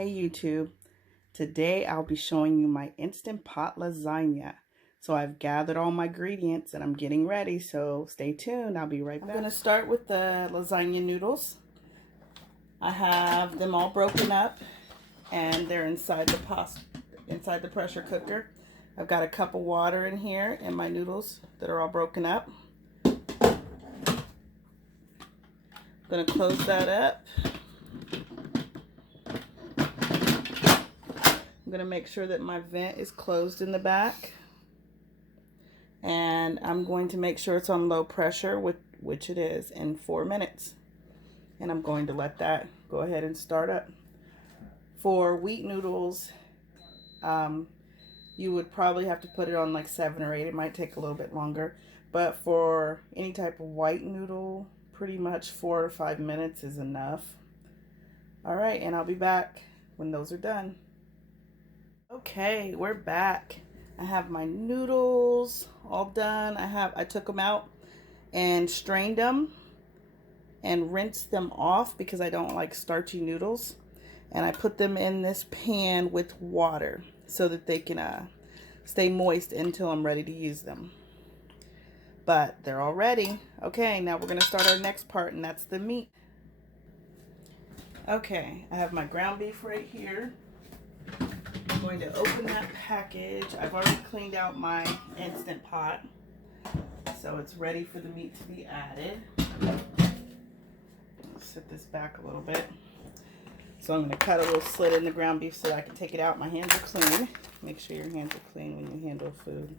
Hey YouTube, today I'll be showing you my instant pot lasagna. So I've gathered all my ingredients and I'm getting ready, so stay tuned. I'll be right back. I'm going to start with the lasagna noodles. I have them all broken up and they're inside the pressure cooker. I've got a cup of water in here and my noodles that are all broken up. I'm going to close that up. I'm going to make sure that my vent is closed in the back, and I'm going to make sure it's on low pressure, which it is, in 4 minutes, and I'm going to let that go ahead and start up. For wheat noodles, you would probably have to put it on like 7 or 8. It might take a little bit longer, but for any type of white noodle, pretty much 4 or 5 minutes is enough. All right, and I'll be back when those are done. Okay, we're back. I have my noodles all done. I took them out and strained them and rinsed them off because I don't like starchy noodles. And I put them in this pan with water so that they can stay moist until I'm ready to use them. But they're all ready. Okay, now we're going to start our next part, and that's the meat. Okay, I have my ground beef right here. I'm going to open that package. I've already cleaned out my Instant Pot, so it's ready for the meat to be added. I'll set this back a little bit. So I'm going to cut a little slit in the ground beef so that I can take it out. My hands are clean. Make sure your hands are clean when you handle food.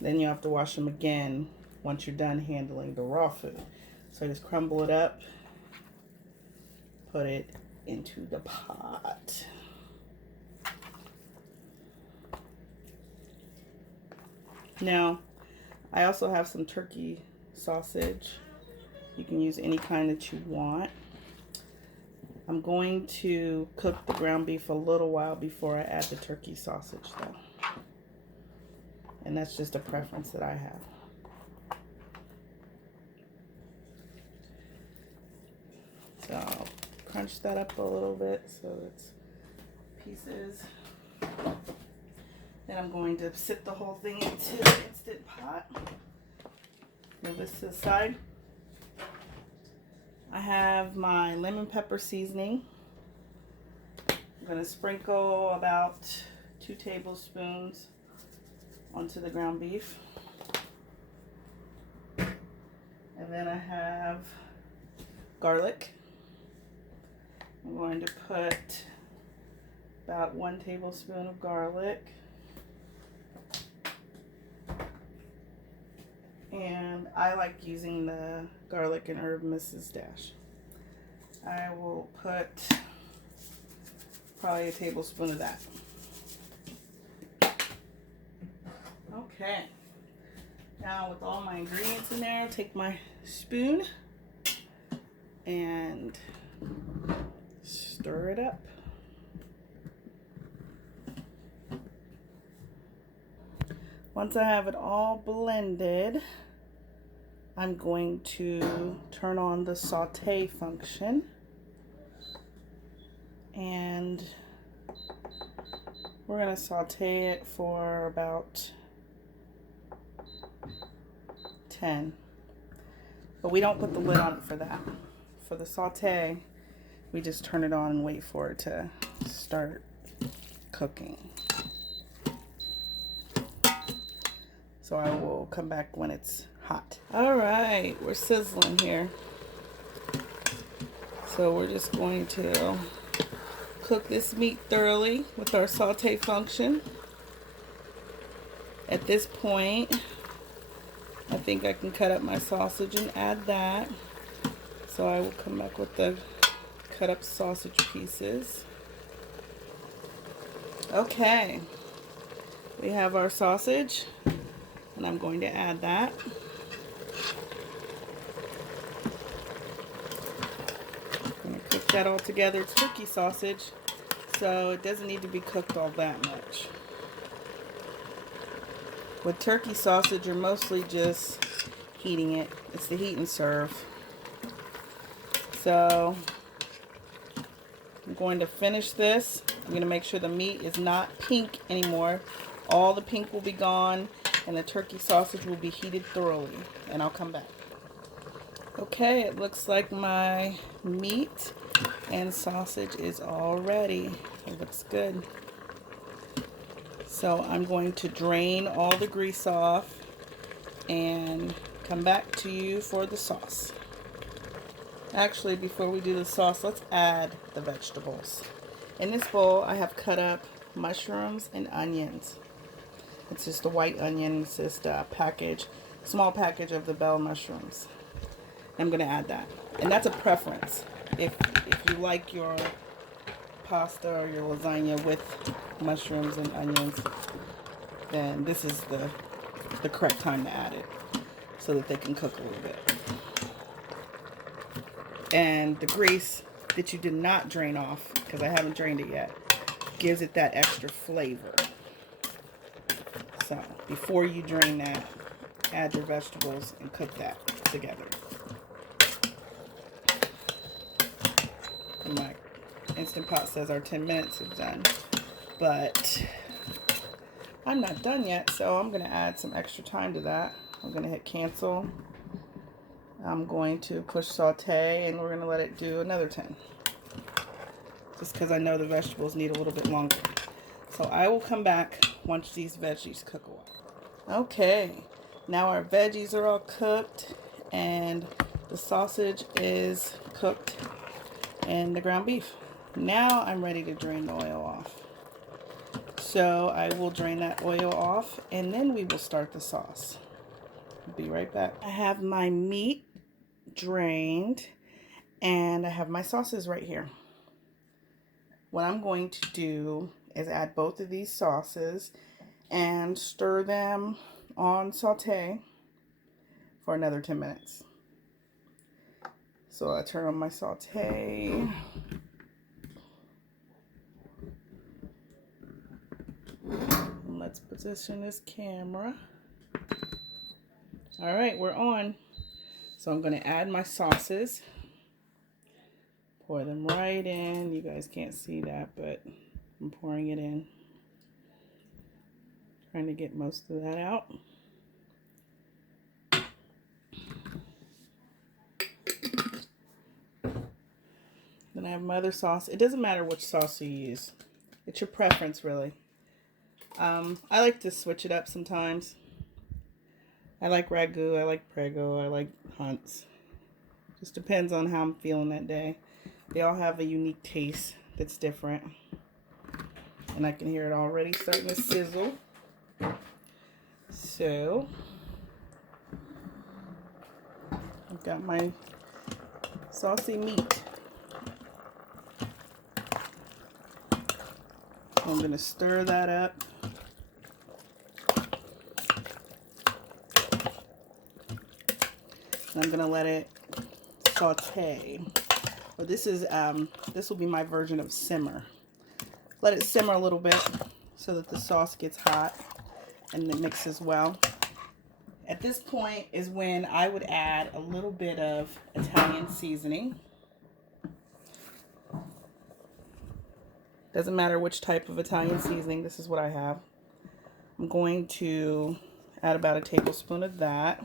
Then you have to wash them again once you're done handling the raw food. So I just crumble it up, put it into the pot. Now, I also have some turkey sausage. You can use any kind that you want. I'm going to cook the ground beef a little while before I add the turkey sausage though. And that's just a preference that I have. So I'll crunch that up a little bit so it's pieces. Then I'm going to sit the whole thing into the Instant Pot. Move this to the side. I have my lemon pepper seasoning. I'm going to sprinkle about 2 tablespoons onto the ground beef. And then I have garlic. I'm going to put about 1 tablespoon of garlic. And I like using the garlic and herb Mrs. Dash. I will put probably a tablespoon of that. Okay. Now with all my ingredients in there, I'll take my spoon and stir it up. Once I have it all blended, I'm going to turn on the saute function, and we're going to saute it for about 10. But we don't put the lid on it for that. For the saute, we just turn it on and wait for it to start cooking. So I will come back when it's hot. All right, we're sizzling here. So we're just going to cook this meat thoroughly with our saute function. At this point, I think I can cut up my sausage and add that. So I will come back with the cut up sausage pieces. Okay, we have our sausage, and I'm going to add that. I'm going to cook that all together. It's turkey sausage, so it doesn't need to be cooked all that much. With turkey sausage, you're mostly just heating it. It's the heat and serve. So I'm going to finish this. I'm going to make sure the meat is not pink anymore. All the pink will be gone and the turkey sausage will be heated thoroughly. And I'll come back. Okay, it looks like my meat and sausage is all ready. It looks good. So I'm going to drain all the grease off and come back to you for the sauce. Actually, before we do the sauce, let's add the vegetables. In this bowl, I have cut up mushrooms and onions. It's just a white onion. It's just a small package of the bell mushrooms. I'm going to add that. And that's a preference. If you like your pasta or your lasagna with mushrooms and onions, then this is the correct time to add it so that they can cook a little bit. And the grease that you did not drain off, because I haven't drained it yet, gives it that extra flavor. So before you drain that, add your vegetables and cook that together. And my Instant Pot says our 10 minutes is done, but I'm not done yet, so I'm going to add some extra time to that. I'm going to hit cancel. I'm going to push saute, and we're going to let it do another 10. Just because I know the vegetables need a little bit longer. So I will come back once these veggies cook a while. Okay, now our veggies are all cooked, and the sausage is cooked, and the ground beef. Now I'm ready to drain the oil off. So I will drain that oil off, and then we will start the sauce. I'll be right back. I have my meat drained, and I have my sauces right here. What I'm going to do is add both of these sauces and stir them on saute for another 10 minutes. So I turn on my saute. And let's position this camera. All right, we're on. So I'm going to add my sauces. Pour them right in. You guys can't see that, but I'm pouring it in. Trying to get most of that out. Then I have my other sauce. It doesn't matter which sauce you use. It's your preference, really. I like to switch it up sometimes. I like ragu, I like prego, I like Hunt's. Just depends on how I'm feeling that day. They all have a unique taste that's different. And I can hear it already starting to sizzle. So, I've got my saucy meat. I'm going to stir that up. And I'm going to let it saute. Well, this will be my version of simmer. Let it simmer a little bit so that the sauce gets hot and it mixes well. At this point is when I would add a little bit of Italian seasoning. Doesn't matter which type of Italian seasoning, this is what I have. I'm going to add about a tablespoon of that.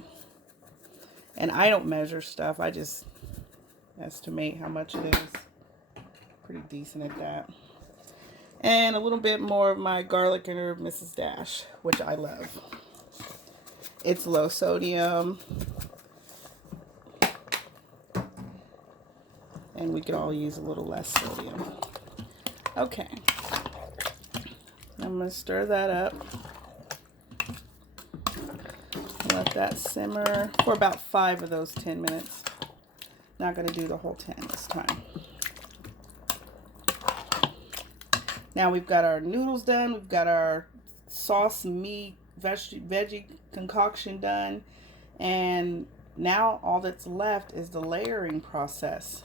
And I don't measure stuff, I just estimate how much it is. Pretty decent at that. And a little bit more of my garlic and herb Mrs. Dash, which I love. It's low sodium. And we could all use a little less sodium. Okay. I'm going to stir that up. Let that simmer for about 5 of those 10 minutes. Not going to do the whole 10 this time. Now we've got our noodles done. We've got our sauce, meat, veggie concoction done. And now all that's left is the layering process.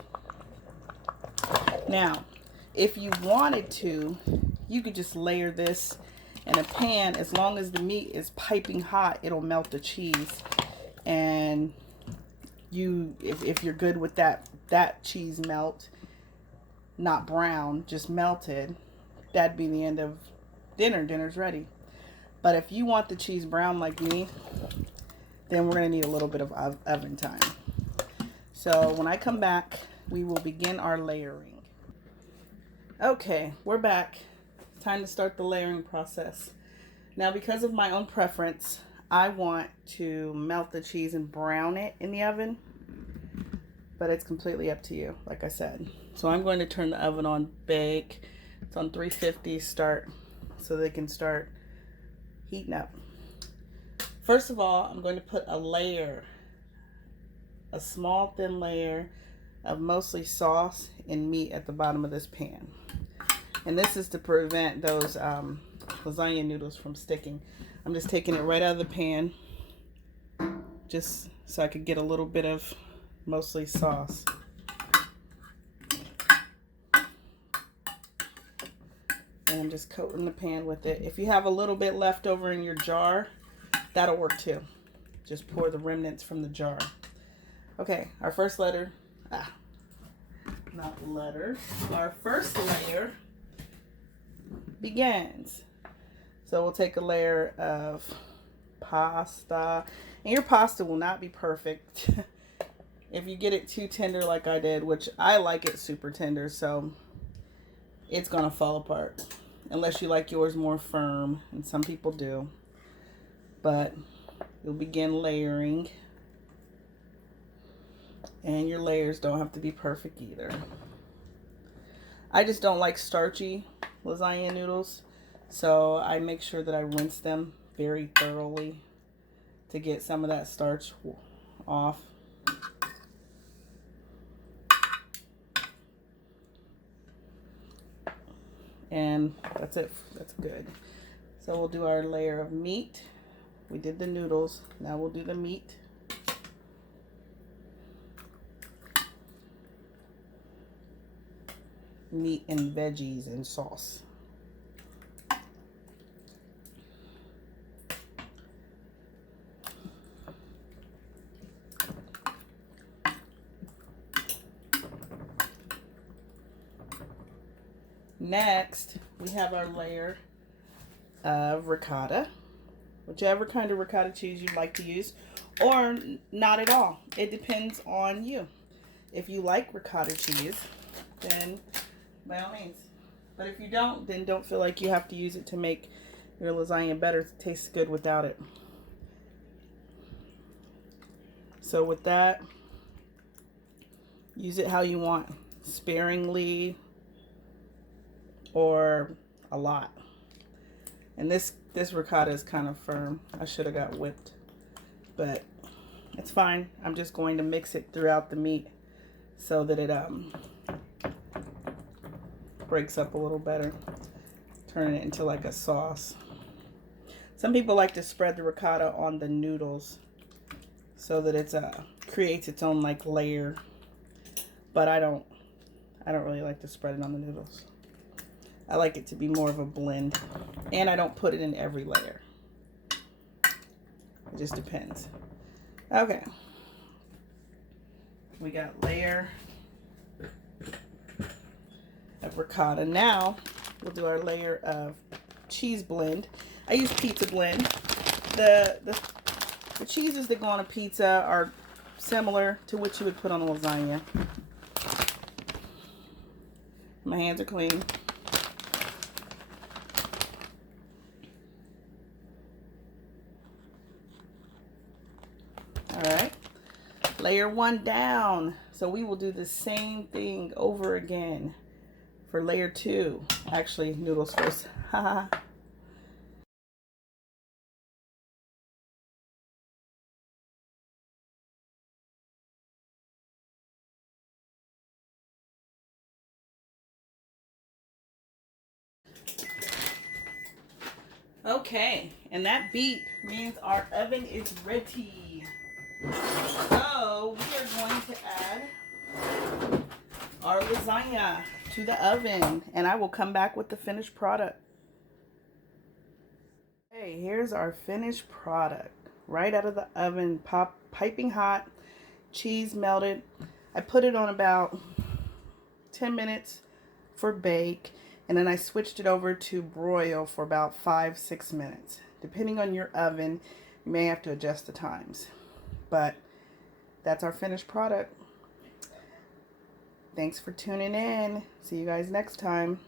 Now, if you wanted to, you could just layer this in a pan. As long as the meat is piping hot, it'll melt the cheese. And if you're good with that cheese melt, not brown, just melted, that'd be the end of dinner. Dinner's ready. But if you want the cheese brown like me, then we're going to need a little bit of oven time. So when I come back, we will begin our layering. Okay, we're back. Time to start the layering process. Now, because of my own preference, I want to melt the cheese and brown it in the oven, but it's completely up to you, like I said. So I'm going to turn the oven on bake. It's on 350 start, so they can start heating up. First of all, I'm going to put a small thin layer of mostly sauce and meat at the bottom of this pan. And this is to prevent those lasagna noodles from sticking. I'm just taking it right out of the pan, just so I could get a little bit of mostly sauce. And I'm just coating the pan with it. If you have a little bit left over in your jar, that'll work too. Just pour the remnants from the jar. Okay, our first layer, our first layer begins. So we'll take a layer of pasta, and your pasta will not be perfect. If you get it too tender like I did, which I like it super tender, so it's gonna fall apart unless you like yours more firm, and some people do. But you'll begin layering, and your layers don't have to be perfect either. I just don't like starchy lasagna noodles, so I make sure that I rinse them very thoroughly to get some of that starch off. And that's it. That's good. So we'll do our layer of meat. We did the noodles. Now we'll do the meat. Meat and veggies and sauce. Next, we have our layer of ricotta, whichever kind of ricotta cheese you'd like to use, or not at all. It depends on you. If you like ricotta cheese, then by all means. But if you don't, then don't feel like you have to use it to make your lasagna better. It tastes good without it. So with that, use it how you want, sparingly or a lot. And this ricotta is kind of firm. I should have got whipped, but it's fine. I'm just going to mix it throughout the meat so that it breaks up a little better, turning it into like a sauce. Some people like to spread the ricotta on the noodles so that it's creates its own like layer, but I don't really like to spread it on the noodles. I like it to be more of a blend, and I don't put it in every layer. It just depends. Okay, we got layer of ricotta. Now we'll do our layer of cheese blend. I use pizza blend. The cheeses that go on a pizza are similar to what you would put on a lasagna. My hands are clean. All right, layer one down. So we will do the same thing over again for layer two. Actually, noodles first. Haha. Okay, and that beep means our oven is ready. So we are going to add our lasagna to the oven, and I will come back with the finished product. Okay, here's our finished product. Right out of the oven, piping hot, cheese melted. I put it on about 10 minutes for bake, and then I switched it over to broil for about 5-6 minutes. Depending on your oven, you may have to adjust the times. But that's our finished product. Thanks for tuning in. See you guys next time.